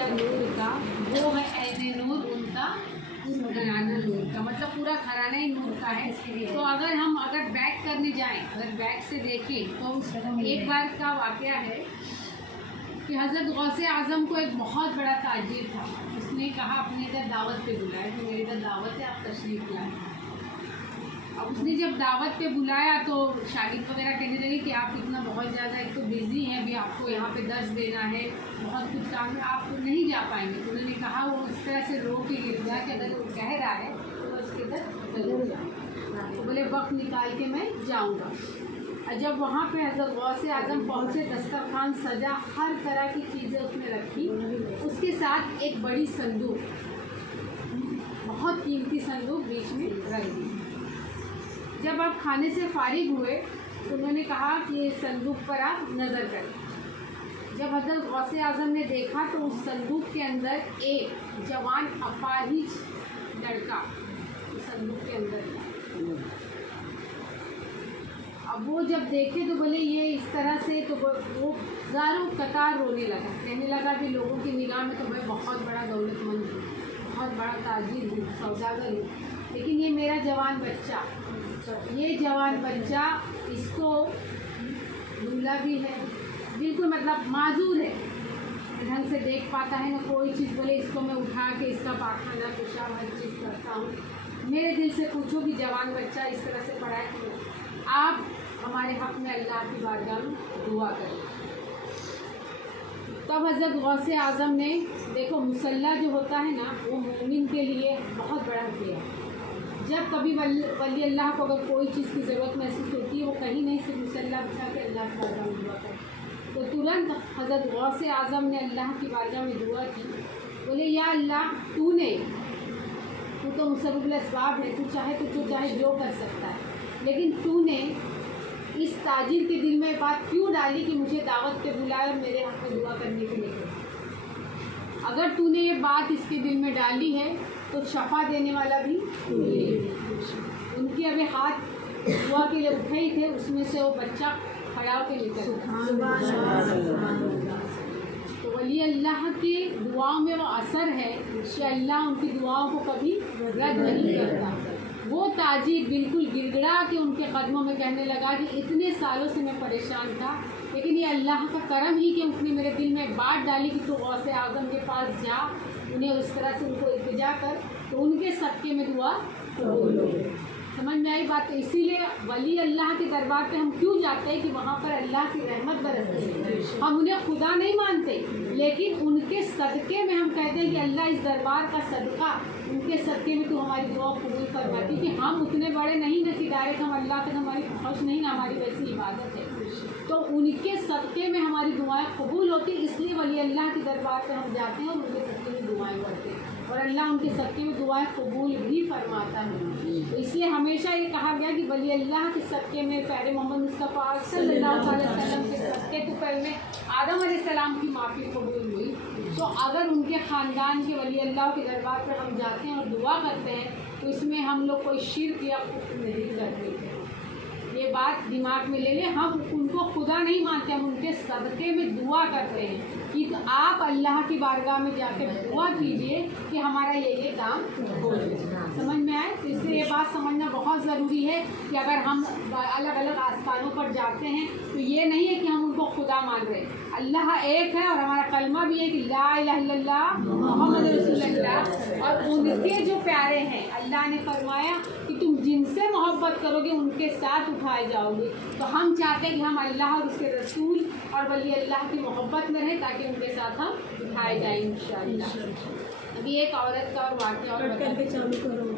बच्चा नूर का, वो है ऐने नूर उनका घराना नूर का, मतलब पूरा घराना ही नूर का है। तो अगर बैक करने जाएं, अगर बैक से देखें तो एक बार का वाक़या है कि हज़रत गौसे आज़म को एक बहुत बड़ा ताजिर था, उसने कहा अपने इधर दावत पे बुलाया कि मेरी इधर दावत है, आप तशरीफ़ लाएँ। अब उसने जब दावत पे बुलाया तो शागिर्द वगैरह कहने लगे कि आप इतना बहुत ज़्यादा एक तो बिज़ी हैं, अभी आपको यहाँ पे दर्स देना है, बहुत कुछ काम है, आप नहीं जा पाएंगे। तो उन्होंने कहा, वो इस तरह से रो के गिर गया कि अगर वो कह रहा है तो उसके इधर ज़रूर जाऊँ। तो बोले वक्त निकाल के मैं जाऊँगा। और जब वहाँ पे हज़रत गौसे आज़म पहुँचे, दस्तरखान सजा, हर तरह की चीज़ें उसने रखी, उसके साथ एक बड़ी संदूक, बहुत कीमती संदूक बीच में रख दी। जब आप खाने से फारिग हुए तो उन्होंने कहा कि इस संदूक पर आप नज़र करें। जब हज़रत गौसे आज़म ने देखा तो उस संदूक के अंदर एक जवान अपाहिज लड़का उस संदूक के अंदर था। अब वो जब देखे तो बोले ये इस तरह से, तो वो ज़ारों कतार रोने लगा, कहने लगा कि लोगों की निगाह में तो मैं बहुत बड़ा दौलतमंद हूँ, बहुत बड़ा ताजिर हूँ, सौदागर हूँ, लेकिन ये मेरा जवान बच्चा, ये जवान बच्चा, इसको लूला भी है, बिल्कुल मतलब माजूर है, ढंग से देख पाता है ना कोई चीज़। बोले इसको मैं उठा के इसका पाखाना पेशाब हर चीज़ करता हूँ। मेरे दिल से पूछो कि जवान बच्चा इस तरह से पढ़ा है क्यों? आप हमारे हक़ में अल्लाह की बारगाह में दुआ करें। तब हज़रत गौसे आज़म ने, देखो मुसल्ला जो होता है ना, वो मोमिन के लिए बहुत बड़ा हथियार है। जब कभी वली अल्लाह को अगर कोई चीज़ की ज़रूरत महसूस होती है, वो कहीं नहीं सिर्फ मुसल्ला बिछा के अल्लाह की बारगाह में दुआ करे। तो तुरंत हज़रत गौसे आज़म ने अल्लाह की बारगाह में दुआ की, बोले या अल्लाह, तू तो मुसब्बिबुल अस्बाब है, तू चाहे तो जो चाहे जो कर सकता है, लेकिन तूने इस ताजिर के दिल में बात क्यों डाली कि मुझे दावत पे बुलाए और मेरे हक़ में दुआ करने के लिए? अगर तूने ये बात इसके दिल में डाली है तो शफा देने वाला भी उनके अभी हाथ दुआ के लिए उठे ही थे, उसमें से वो बच्चा खड़ा होकर निकल। तो वली अल्लाह की दुआओं में वो असर है कि अल्लाह उनकी दुआओं को कभी रद्द नहीं करता। वो ताजिर बिल्कुल गिड़गिड़ा के उनके कदमों में कहने लगा कि इतने सालों से मैं परेशान था, लेकिन ये अल्लाह का करम ही कि उसने मेरे दिल में बात डाली कि तू गौसे आज़म के पास जा, उन्हें उस तरह से उनको इल्तिजा कर, तो उनके सदक़े में दुआ कबूल हो। समझ में आई बात? तो इसीलिए वली अल्लाह के दरबार पे हम क्यों जाते हैं कि वहाँ पर अल्लाह की रहमत बरसती है। हम उन्हें खुदा नहीं मानते, लेकिन उनके सदक़े में हम कहते हैं कि अल्लाह इस दरबार का सदका, उनके सदक़े में तो हमारी दुआ कबूल फरमाती। कि हम उतने बड़े नहीं ना कि डायरेक्ट हम अल्लाह तक हमारी पहुँच नहीं ना, हमारी वैसी इबादत है, तो उनके सदक़े में हमारी दुआएं कबूल होती। इसलिए वली अल्लाह के दरबार पर हम जाते हैं और उनके सदक़े में दुआएं करते हैं, और अल्लाह उनके सदक़े में दुआएं कबूल भी फरमाता है। तो इसलिए हमेशा ये कहा गया कि वली अल्लाह के सदक़े में, प्यारे मोहम्मद मुस्तफ़ा सल्लल्लाहु अलैहि वसल्लम के सदक़े तो पहले आदम अलैहिस्सलाम की माफ़ी कबूल हुई, तो अगर उनके ख़ानदान के वली अल्लाह के दरबार पर हम जाते हैं और दुआ करते हैं, तो इसमें हम लोग कोई शिर्क या कुफ्र नहीं करते। ये बात दिमाग में ले लें, हम उनको खुदा नहीं मानते, हम उनके सदक़े में दुआ करते हैं कि तो आप अल्लाह की बारगाह में जाकर दुआ कीजिए कि हमारा ये काम हो जाए। समझ में आए? तो इसलिए ये बात समझना बहुत ज़रूरी है कि अगर हम अलग अलग आस्थानों पर जाते हैं तो ये नहीं है कि हम उनको खुदा मान रहे हैं। अल्लाह एक है और हमारा कलमा भी है कि ला इलाहा इल्लल्लाह मुहम्मद रसूलुल्लाह। और उनके जो प्यारे हैं, अल्लाह ने फरमाया कि तुम जिनसे मोहब्बत करोगे उनके साथ उठाए जाओगे। तो हम चाहते हैं कि हम अल्लाह और उसके रसूल और वली अल्लाह की मोहब्बत में रहें, ताकि उनके साथ हम उठाए जाएँ इंशाअल्लाह। अभी एक औरत का और वाक़या और चालू करो।